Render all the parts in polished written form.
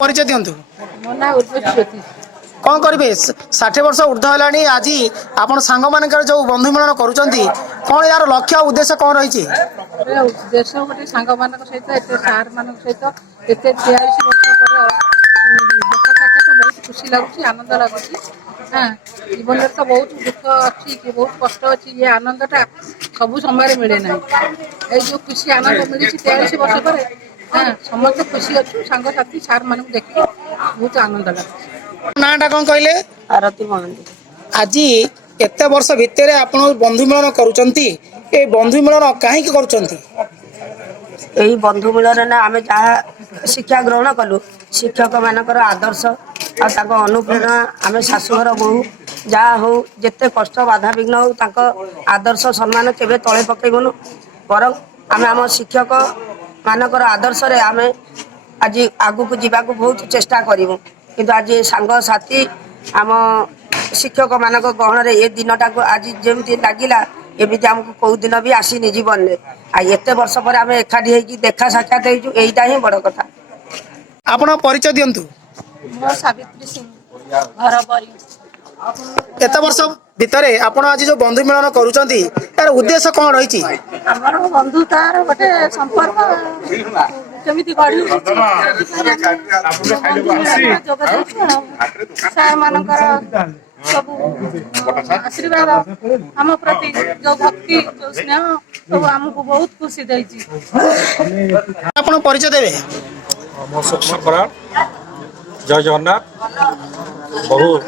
परिचय दिंतु मो ना उर्वशी कौन करेंगे 60 वर्ष ऊर्ध है आज आप सांग मान जो बंधु मिलन कौन यार लक्ष्य उद्देश्य कौन रही देश गोटे सांग मान सहित एत सार मान सहित एत 43 वर्ष पर देखा साक्षात बहुत खुशी लगुच आनंद लगुच। हाँ जीवन तो बहुत दुख अच्छी कि बहुत कष्ट अच्छी ये आनंदटा सब समय मिले ना ये जो खुशी आनंद मिली 43 वर्ष पर। हाँ समस्त खुशी अच्छु सांगसाथी सार मान देख बहुत आनंद लगे। नाटा कौन कहले आरती महांती आज एत वर्ष भितर आप बंधु मिलन कर बंधु मिलन कहीं यही बंधु मिलन आम जहाँ शिक्षा ग्रहण कलु शिक्षक मानकर आदर्श आग अनुप्रेरणा आम शाशुघर बोहू जहाँ हो जिते कष्ट बाधा विघ्न हो आदर्श सम्मान केवे तले पकईबुनु बर आम आम शिक्षक मानकर आदर्श रे आम आज आगु को जीवाक बहुत चेष्टा करूँ किंतु आज सांग साथी आम शिक्षक मानक गहन रे ये दिनटा को आज जमी लगिला एमती आमको कौ दिन भी आसीनी जीवन में आते वर्ष पर आम एकाठी होगी देखा साक्षात होईटा ही बड़ कथा। आपण परिचय दिंतु मो सावित्री सिंह घर बरी एत वर्ष भितर आप आज जो बंधु मिलन कर उद्देश्य कौन रही आमर बंधुतार गोटे संपर्क केमिति गढ़ी सार मानकर सब आशीर्वाद आम प्रति जो भक्ति जो स्नेह सब आमको बहुत खुशी देछि। आपण परिचय देवे मो सुकुमार बराड़ जय जगन्नाथ बहु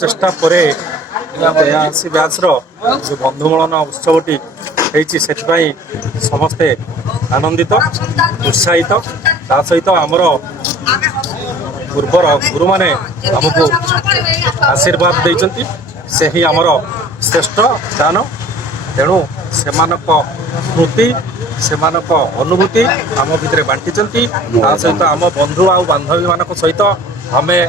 चेष्टा पर ब्याचर जो बंधु मिलन उत्सवटी होती समस्ते आनंदित उत्साहित ता सहित आमर पूर्वर गुरु माने आमको आशीर्वाद देइचंती से ही आमर श्रेष्ठ दान तेणु सेमानक स्मृति सेमानक अनुभूति आम भितर बांटीचंती ता सहित आम बंधु आ बांधवी मानक सहित आमे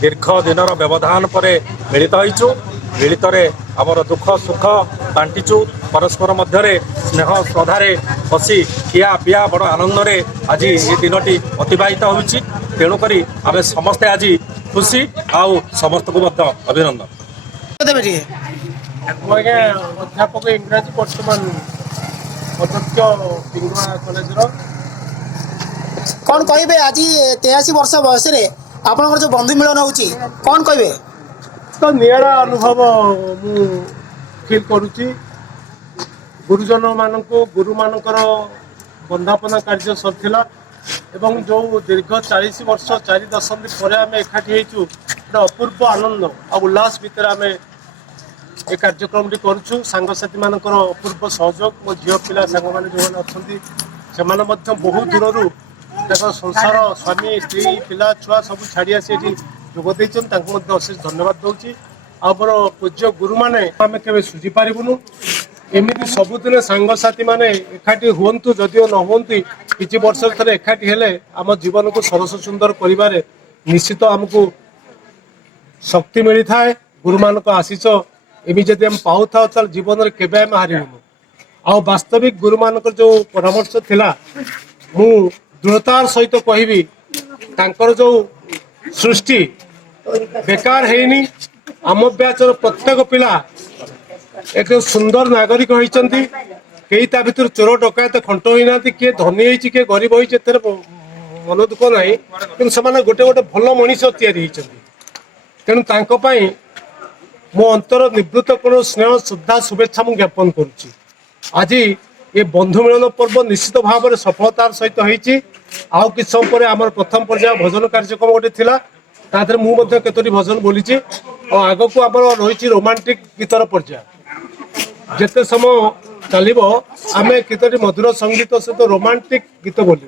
दीर्घ दिनर व्यवधान पर मिलित होइचु मिलित आमर दुख सुख बांटीचु परस्पर मध्य स्नेह श्रद्धारे बसी खिया पिया बड़ आनंद रे आज ये दिनटी अतिबाहित होइछि तेणुक आम समस्ते आज खुशी आउ समस्त को अभिनंदन अध्यापक इंग्राजी वर्तमान अध्यक्ष पिंगुआ कॉलेज कौन कहे आज 83 वर्ष बयस आप जो बंधु मिलन हो कौन कहे तो निरा अनुभव मु फील करुच्ची गुरुजन मानक गुरु मानकर बंधापना कार्य सरथिला एवं जो दीर्घ 40 वर्ष 4 दशंधि पर आम एकाठी होइचु गोटे अपूर्व आनंद और उल्लास भितर आम ए कार्यक्रम करुचु सांगसाथी मानकर अपूर्व सहयोग मो झील पिला सांग मैंने जो अच्छा से बहु दूर संसार स्वामी स्त्री पिला छुआ सब छाड़ी आसी जोगदे अशेष धन्यवाद दूसरी आमर पूज्य गुरु मैंने आम के सुझी पारूनु एमती सबुदिन सांगसाथी मैंने एकाठी हूँ जदिओ न हूँ किसी वर्ष थे एकाठी हेले आम जीवन को सरस सुंदर कर निश्चित आमको शक्ति मिलता है गुरु मान आशीष एमि जदि आम पाऊ था जीवन में केवे आम हारूनु आ वास्तविक गुरु मान जो परामर्श थिला मु दृढ़तार सहित कहबी तांकर जो सृष्टि बेकार है आम ब्याचर प्रत्येक पिला एक सुंदर नागरिक होती कई ता भीतर चोर डकायत खंट होना किए धनी होती किए गरीब होती मन दुख ना कि गोटे गोटे भल मनीष या तेणु तांकों मो अंतर निवृत्त कौन स्नेह श्रद्धा शुभेच्छा मुझे ज्ञापन करुच्ची आज ये बंधु मिलन पर्व निश्चित भाव में सफलतार सहित होती आउ कि समय पर आम प्रथम पर्याय भजन कार्यक्रम गोटे थिला तादर मुझे केतोटी भजन बोली और आग को आम रही रोमांटिक गीतर पर्याय जिते समय चलो आम केतोटी मधुर संगीत सहित रोमांटिक गीत बोलू।